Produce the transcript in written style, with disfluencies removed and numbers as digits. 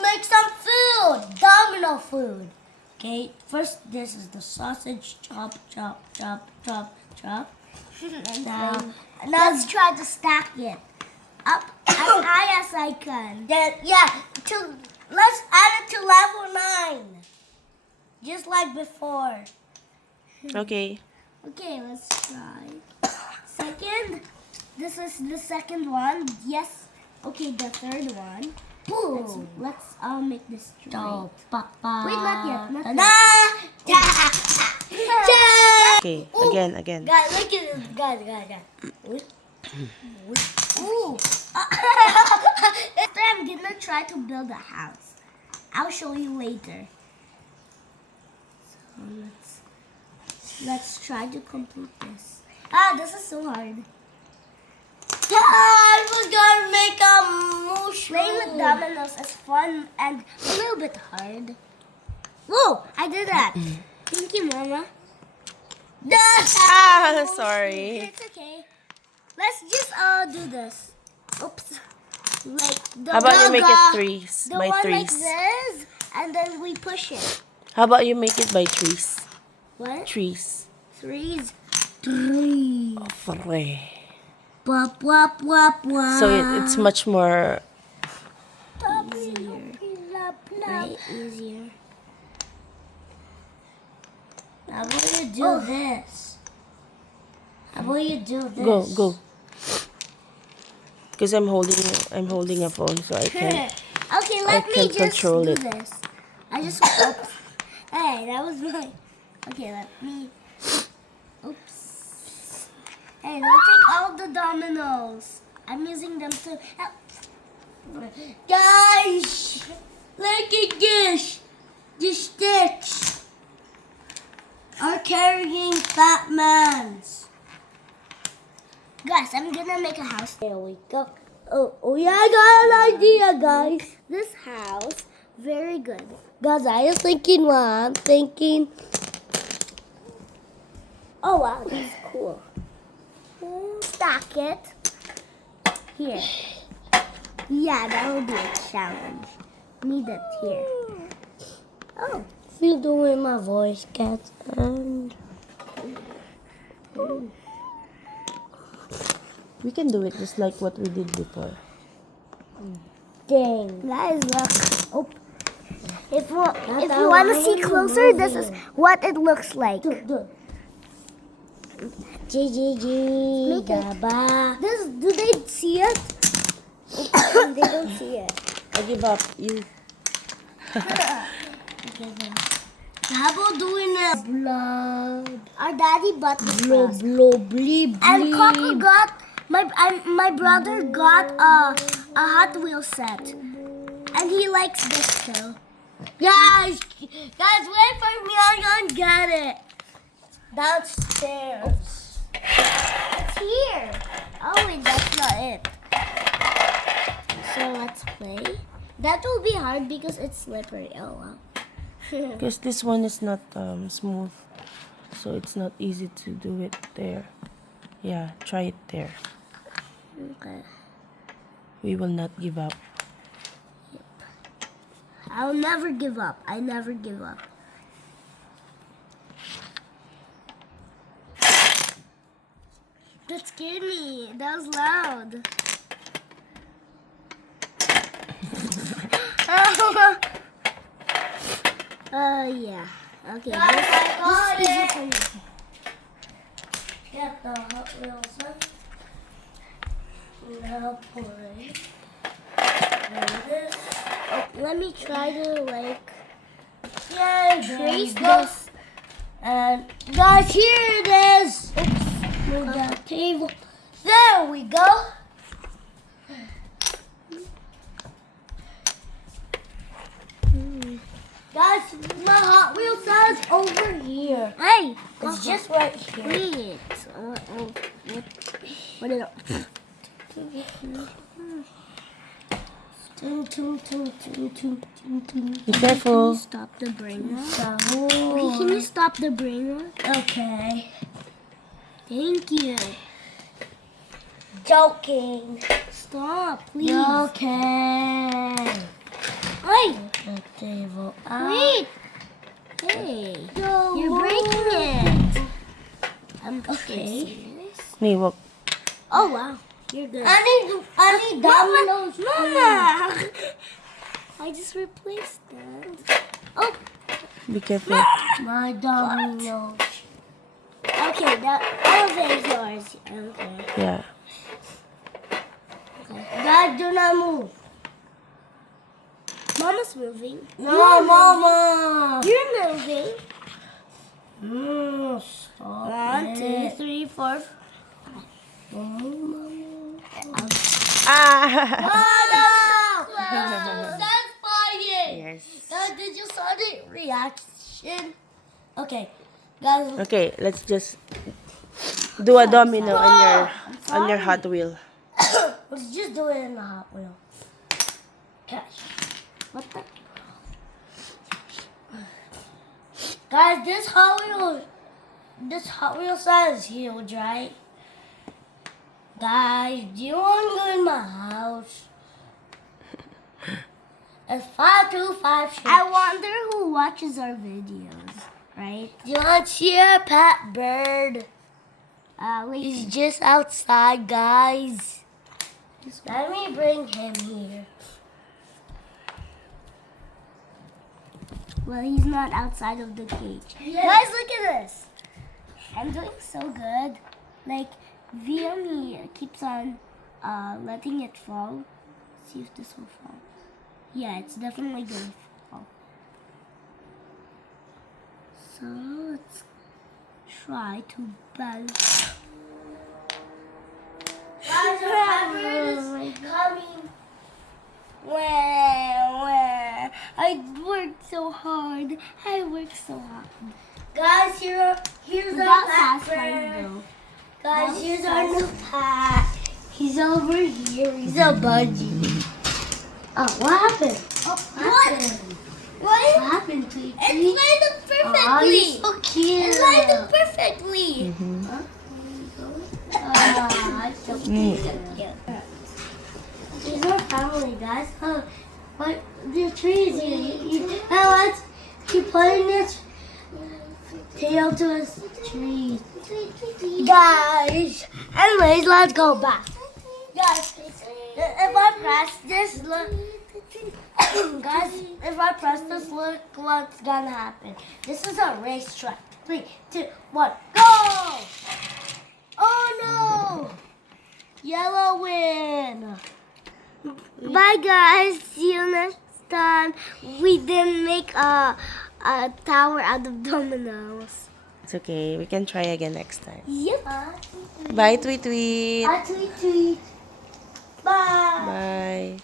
make some food. Domino food. Okay, first this is the sausage. Chop, chop, chop, chop, chop. Now let's try to stack it up as high as I can. Let's add it to level 9. Just like before. Okay. Okay, let's try. Second, this is the second one. Yes. Okay, the third one. Boom. Let's make this straight. Wait, not yet. Okay, again. Guys, look at this. Guys. Ooh. After I'm gonna try to build a house. I'll show you later. So let's try to complete this. This is so hard. I was gonna make a mushroom. Playing with dominoes is fun and a little bit hard. Whoa! I did that. Thank you, Mama. Sorry. It's okay. Let's just do this. Oops. Like How about you make it threes the by one threes? like this, and then we push it. How about you make it by threes? What? Trees. Threes. Three. Three. Wop, wop, wop, wop. So it's much more easier. Right? Easier. How about you do this? How about you do this? go. Because I'm holding a phone, so I can't. Okay, let me can't just control do it. this. I just oops. Hey, that was mine. Okay, let me. Oops. Hey, don't take all the dominoes. I'm using them to help. Guys, look at this. The sticks are carrying fat mans. Guys, I'm gonna make a house. There we go. Oh yeah, I got an idea, guys. This house, very good. Guys, I was thinking one. Oh wow, this is cool. Stack it here. Yeah, that will be a challenge. Need it here. Oh, feel the way my voice gets. We can do it just like what we did before. Dang. Guys, look. Oh. If you want to see closer, this is what it looks like. Do they see it? They don't see it. I give up. You. How about doing a blood? Our daddy bought this for us. And Coco got my brother got a Hot Wheels set, and he likes this too. Guys, wait for me. I'm gonna get it downstairs. It's here. Oh wait, that's not it. So let's play. That will be hard because it's slippery. Oh wow. Because this one is not smooth, so it's not easy to do it there. Yeah, try it there. Okay. We will not give up. Yep. I'll never give up. I never give up. That scared me. That was loud. Yeah. Okay. This is easy for me. Get the Hot Wheels on. Now play. This. Oh, let me try to trace this. And guys, here it is. Oops, move that table. There we go. Guys, my Hot Wheels says over here. Hey, it's just right here. Wait. What is it? Be careful. Can you stop the bringer? Okay, can you stop the bringer? Okay. Thank you. Joking. Stop, please. Okay. Wait. The table out. Wait. Hey. No. You're breaking it. I'm okay. Me, walk. Oh wow. You're good. I need Domino's. Mama. I just replaced that. Oh. Be careful. My Domino's. Okay, all of it is yours. Okay. Yeah. Okay. Dad, do not move. Mama's moving. No, Mama. You're moving. Stop. 1, 2, 3, 4. Ah. No! Satisfying. Yes. Dad, did you saw the reaction? Okay, guys. Okay, let's just do a domino on your Hot Wheel. Let's just do it in the Hot Wheel. Cash. What the? Guys, this Hot Wheel says huge, right? Guys, do you want to go in my house? It's 525. I wonder who watches our videos, right? Do you want to see our pet bird? He's just outside, guys. Let me bring him here. Well, he's not outside of the cage. Yes. Guys, look at this. I'm doing so good. Like, VM keeps on letting it fall. See if this will fall. Yeah, it's definitely going to fall. So, let's try to balance. Guys, our bird is coming. Where? I worked so hard. Guys, here's our pet bird. Guys, here's our new pet. He's over here. He's a budgie. Oh, what happened? What happened to you? It lined up perfectly. Oh, you're so cute. It lined up perfectly. So cute. These are family, guys. But the trees here. Let's keep putting this tail to his tree. Guys. Anyways, let's go back. Guys, if I press this, look. Guys, if I press this, look what's gonna happen. This is a racetrack. 3, 2, 1, go! Oh no! Yellow win. Bye guys. See you next time. We didn't make a tower out of dominoes. It's okay. We can try again next time. Yep. Bye, Tweet Tweet. Bye, Tweet Tweet. Bye. Bye.